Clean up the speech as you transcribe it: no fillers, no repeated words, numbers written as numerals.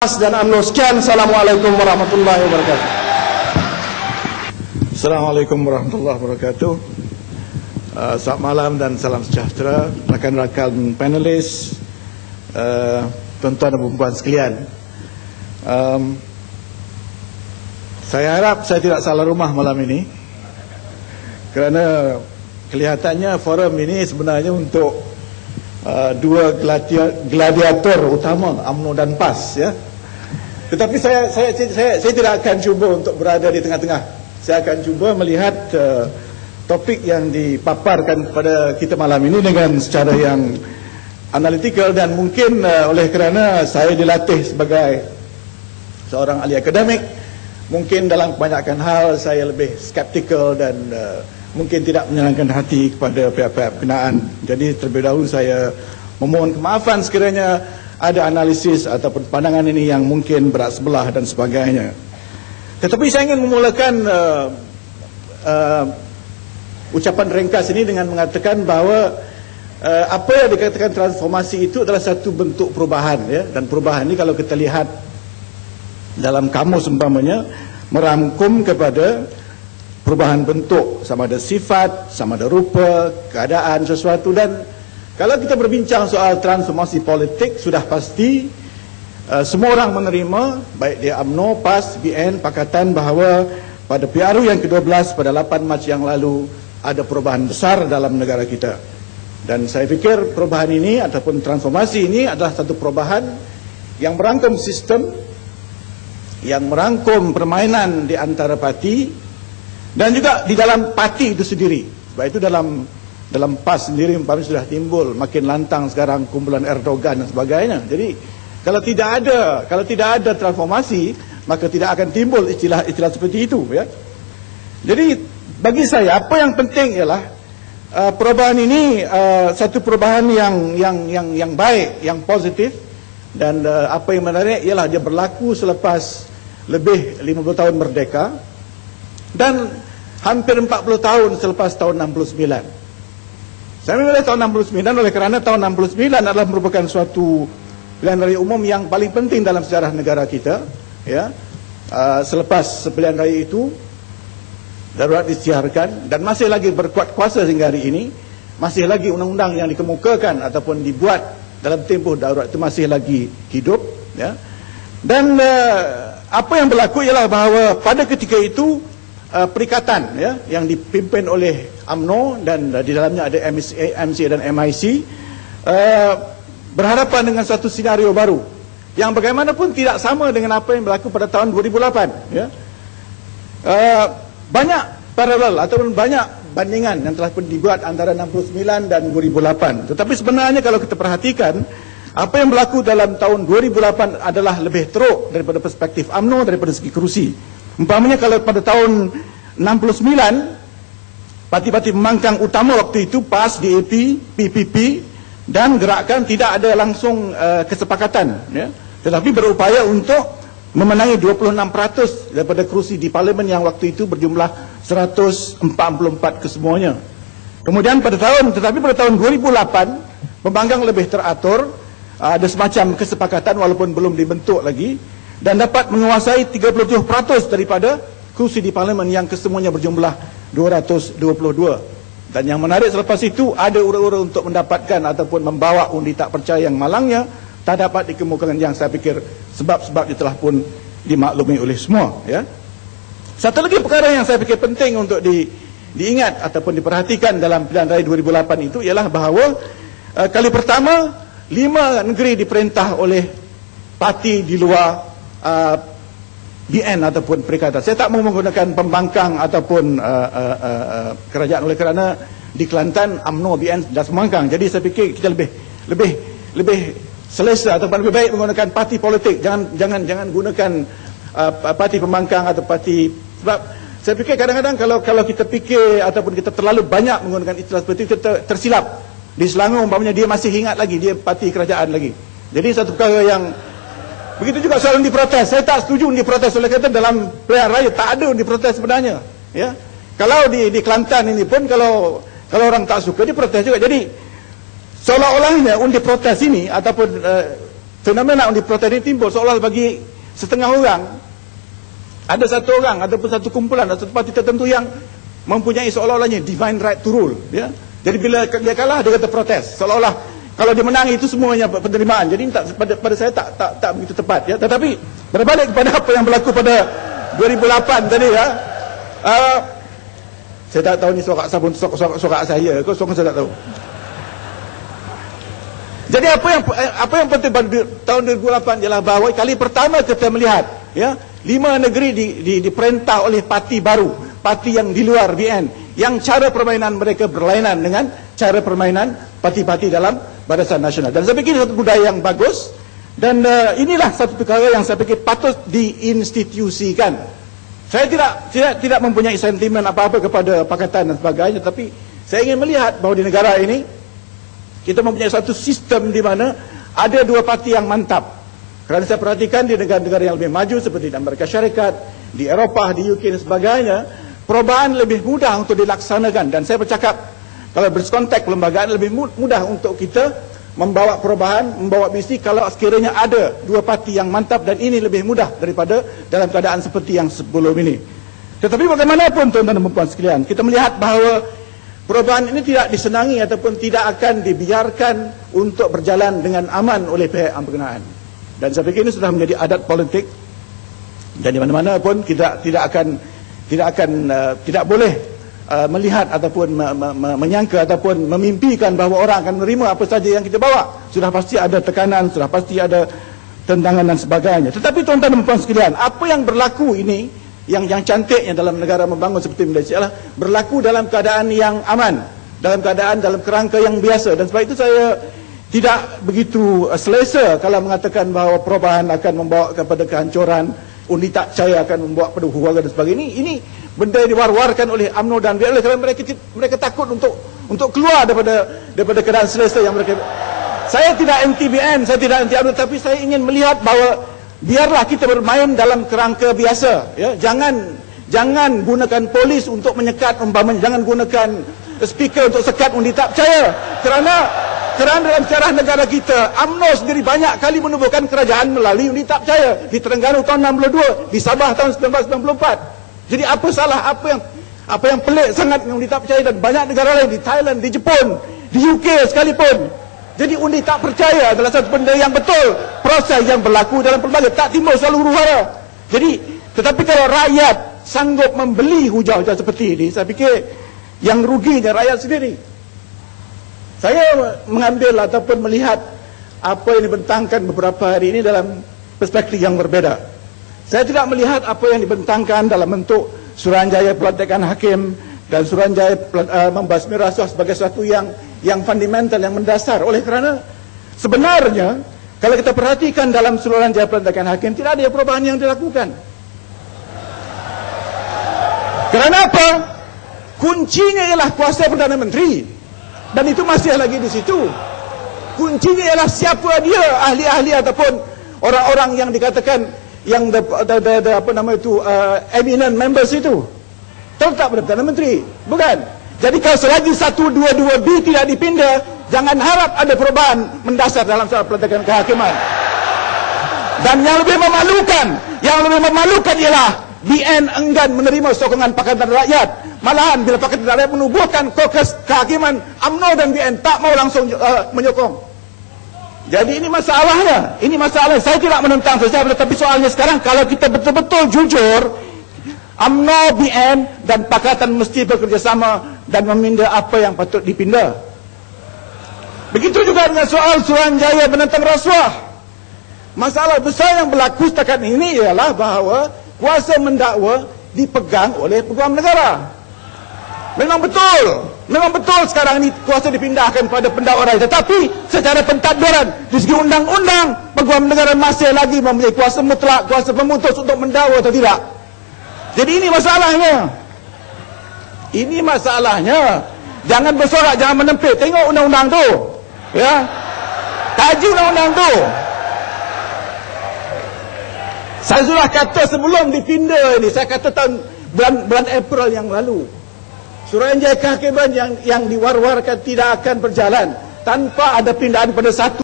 Dan UMNO. Sekian, Assalamualaikum warahmatullahi wabarakatuh. Assalamualaikum warahmatullahi wabarakatuh. Selamat malam dan salam sejahtera rakan-rakan panelis, tuan-tuan dan puan sekalian. Saya harap saya tidak salah rumah malam ini, kerana kelihatannya forum ini sebenarnya untuk dua gladiator utama, UMNO dan PAS, ya. Tetapi saya tidak akan cuba untuk berada di tengah-tengah. Saya akan cuba melihat topik yang dipaparkan kepada kita malam ini dengan secara yang analitikal, dan mungkin oleh kerana saya dilatih sebagai seorang ahli akademik, mungkin dalam kebanyakan hal saya lebih skeptikal dan mungkin tidak menyenangkan hati kepada pihak-pihak berkenaan. Jadi terlebih dahulu saya memohon kemaafan sekiranya ada analisis ataupun pandangan ini yang mungkin berat sebelah dan sebagainya. Tetapi saya ingin memulakan ucapan ringkas ini dengan mengatakan bahawa apa yang dikatakan transformasi itu adalah satu bentuk perubahan, ya. Dan perubahan ini kalau kita lihat dalam kamus umpamanya merangkum kepada perubahan bentuk, sama ada sifat, sama ada rupa, keadaan sesuatu. Dan kalau kita berbincang soal transformasi politik, sudah pasti semua orang menerima, baik dia UMNO, PAS, BN, Pakatan, bahawa pada PRU yang ke-12 pada 8 Mac yang lalu ada perubahan besar dalam negara kita. Dan saya fikir perubahan ini ataupun transformasi ini adalah satu perubahan yang merangkum sistem, yang merangkum permainan di antara parti dan juga di dalam parti itu sendiri. Sebab itu dalam PAS sendiri umpamanya sudah timbul makin lantang sekarang kumpulan Erdogan dan sebagainya. Jadi kalau tidak ada transformasi, maka tidak akan timbul istilah-istilah seperti itu, ya. Jadi bagi saya apa yang penting ialah perubahan ini satu perubahan yang baik, yang positif, dan apa yang menarik ialah dia berlaku selepas lebih 50 tahun merdeka dan hampir 40 tahun selepas tahun 69. Saya memilih tahun 69 oleh kerana tahun 69 adalah merupakan suatu pilihan raya umum yang paling penting dalam sejarah negara kita, ya. Selepas pilihan raya itu darurat disiarkan dan masih lagi berkuat kuasa hingga hari ini, masih lagi undang-undang yang dikemukakan ataupun dibuat dalam tempoh darurat itu masih lagi hidup, ya. Dan apa yang berlaku ialah bahawa pada ketika itu perikatan, ya, yang dipimpin oleh UMNO dan di dalamnya ada MC dan MIC berhadapan dengan satu senario baru yang bagaimanapun tidak sama dengan apa yang berlaku pada tahun 2008, ya. Banyak paralel ataupun banyak bandingan yang telah pun dibuat antara 69 dan 2008. Tetapi sebenarnya kalau kita perhatikan apa yang berlaku dalam tahun 2008 adalah lebih teruk daripada perspektif UMNO daripada segi kerusi. Umpamanya kalau pada tahun 69 parti-parti pembangkang utama waktu itu PAS, DAP, PPP dan Gerakan tidak ada langsung kesepakatan, ya. Tetapi berupaya untuk memenangi 26% daripada kerusi di parlimen yang waktu itu berjumlah 144 kesemuanya. Kemudian pada tahun 2008 pembangkang lebih teratur, ada semacam kesepakatan walaupun belum dibentuk lagi, dan dapat menguasai 37% daripada kursi di parlimen yang kesemuanya berjumlah 222. Dan yang menarik selepas itu ada ura-ura untuk mendapatkan ataupun membawa undi tak percaya yang malangnya tak dapat dikemukakan, yang saya fikir sebab-sebab itu telah pun dimaklumi oleh semua, ya. Satu lagi perkara yang saya fikir penting untuk diingat ataupun diperhatikan dalam pilihan raya 2008 itu ialah bahawa kali pertama 5 negeri diperintah oleh parti di luar BN ataupun Perikatan. Saya tak mau menggunakan pembangkang ataupun kerajaan oleh kerana di Kelantan UMNO, BN dan pembangkang. Jadi saya fikir kita lebih selesa ataupun lebih baik menggunakan parti politik. Jangan gunakan parti pembangkang atau parti, sebab saya fikir kadang-kadang kalau kita fikir ataupun kita terlalu banyak menggunakan istilah seperti itu, kita tersilap. Di Selangor umpamanya dia masih ingat lagi dia parti kerajaan lagi. Jadi satu perkara yang begitu juga soal undi protes. Saya tak setuju undi protes oleh kata dalam pilihan raya tak ada undi protes sebenarnya, ya. Kalau di Kelantan ini pun kalau orang tak suka dia protes juga. Jadi seolah-olahnya undi protes ini ataupun fenomena undi protes ini timbul seolah bagi setengah orang, ada satu orang ataupun satu kumpulan atau satu parti tertentu yang mempunyai seolah-olahnya divine right to rule, ya. Jadi bila dia kalah dia kata protes, seolah-olah kalau dia menang itu semuanya penerimaan. Jadi pada saya tak begitu tepat, ya. Tetapi berbalik kepada apa yang berlaku pada 2008 tadi, ya. Saya tak tahu ni sorak saya ke sorak saya tak tahu. Jadi apa yang penting pada tahun 2008 ialah bahawa kali pertama kita melihat, ya, 5 negeri diperintah oleh parti baru, parti yang di luar BN, yang cara permainan mereka berlainan dengan cara permainan parti-parti dalam Barisan Nasional. Dan saya fikir satu budaya yang bagus, dan inilah satu perkara yang saya fikir patut diinstitusikan. Saya tidak mempunyai sentimen apa-apa kepada pakatan dan sebagainya, tapi saya ingin melihat bahawa di negara ini kita mempunyai satu sistem di mana ada 2 parti yang mantap. Kerana saya perhatikan di negara-negara yang lebih maju seperti di Amerika Syarikat, di Eropah, di UK dan sebagainya, perubahan lebih mudah untuk dilaksanakan. Dan saya bercakap, kalau berkonteks perlembagaan lebih mudah untuk kita membawa perubahan, membawa misi kalau sekiranya ada 2 parti yang mantap, dan ini lebih mudah daripada dalam keadaan seperti yang sebelum ini. Tetapi bagaimanapun tuan-tuan dan puan sekalian, kita melihat bahawa perubahan ini tidak disenangi ataupun tidak akan dibiarkan untuk berjalan dengan aman oleh pihak yang berkenaan. Dan saya fikir ini sudah menjadi adat politik, dan di mana-mana pun kita tidak boleh melihat ataupun menyangka ataupun memimpikan bahawa orang akan menerima apa saja yang kita bawa. Sudah pasti ada tekanan, sudah pasti ada tentangan dan sebagainya. Tetapi tuan-tuan dan puan sekalian, apa yang berlaku ini, yang cantiknya dalam negara membangun seperti Malaysia adalah berlaku dalam keadaan yang aman, dalam kerangka yang biasa. Dan sebab itu saya tidak begitu selesa kalau mengatakan bahawa perubahan akan membawa kepada kehancuran, undi tak percaya akan membawa pada huru-hara dan sebagainya. Ini benda yang diwar-warkan oleh UMNO dan BN kerana mereka takut untuk keluar daripada keadaan selesa yang mereka. Saya tidak anti BN, saya tidak anti UMNO, tapi saya ingin melihat bahawa biarlah kita bermain dalam kerangka biasa, ya. Jangan gunakan polis untuk menyekat, umpamanya jangan gunakan speaker untuk sekat undi tak percaya. Kerana dalam sejarah negara kita, UMNO sendiri banyak kali menubuhkan kerajaan melalui undi tak percaya. Di Terengganu tahun 62, di Sabah tahun 1994. Jadi apa salah, apa yang pelik sangat dengan undi tak percaya, dan banyak negara lain, di Thailand, di Jepun, di UK sekalipun. Jadi undi tak percaya adalah satu benda yang betul, proses yang berlaku dalam pelbagai, tak timbul selalu huru-hara. Jadi, tetapi kalau rakyat sanggup membeli hujah-hujah seperti ini, saya fikir yang ruginya rakyat sendiri. Saya mengambil ataupun melihat apa yang dibentangkan beberapa hari ini dalam perspektif yang berbeza. Saya tidak melihat apa yang dibentangkan dalam bentuk Suruhanjaya Pelantikan Hakim dan Suruhanjaya membasmi rasuah sebagai sesuatu yang fundamental, yang mendasar. Oleh kerana sebenarnya kalau kita perhatikan dalam Suruhanjaya Pelantikan Hakim tidak ada perubahan yang dilakukan. Kerana apa? Kuncinya ialah kuasa Perdana Menteri, dan itu masih lagi di situ. Kuncinya ialah siapa dia, ahli-ahli ataupun orang-orang yang dikatakan yang eminent members itu tetap pada Perdana Menteri, bukan? Jadi kalau selagi 122B tidak dipindah, jangan harap ada perubahan mendasar dalam soal pelantikan kehakiman. Dan yang lebih memalukan ialah BN enggan menerima sokongan Pakatan Rakyat. Malahan bila Pakatan Rakyat menubuhkan kokes kehakiman, UMNO dan BN tak mau langsung menyokong. Jadi ini masalahnya. Saya tidak menentang sosial, tetapi soalnya sekarang kalau kita betul-betul jujur, UMNO, BN dan Pakatan mesti bekerjasama dan memindah apa yang patut dipindah. Begitu juga dengan soal Suruhanjaya menentang rasuah. Masalah besar yang berlaku setakat ini ialah bahawa kuasa mendakwa dipegang oleh Peguam Negara. Memang betul sekarang ini kuasa dipindahkan pada pendakwa rakyat. Tetapi secara pentadbiran, di segi undang-undang, Peguam Negara masih lagi mempunyai kuasa mutlak, kuasa pemutus untuk mendakwa atau tidak. Jadi ini masalahnya. Jangan bersorak, jangan menempit. Tengok undang-undang tu, ya. Kaji undang-undang tu. Saya sudah kata sebelum dipindah ini, saya kata tahun bulan April yang lalu, Suruhanjaya Kehakiman yang diwar-warkan tidak akan berjalan tanpa ada pindahan pada satu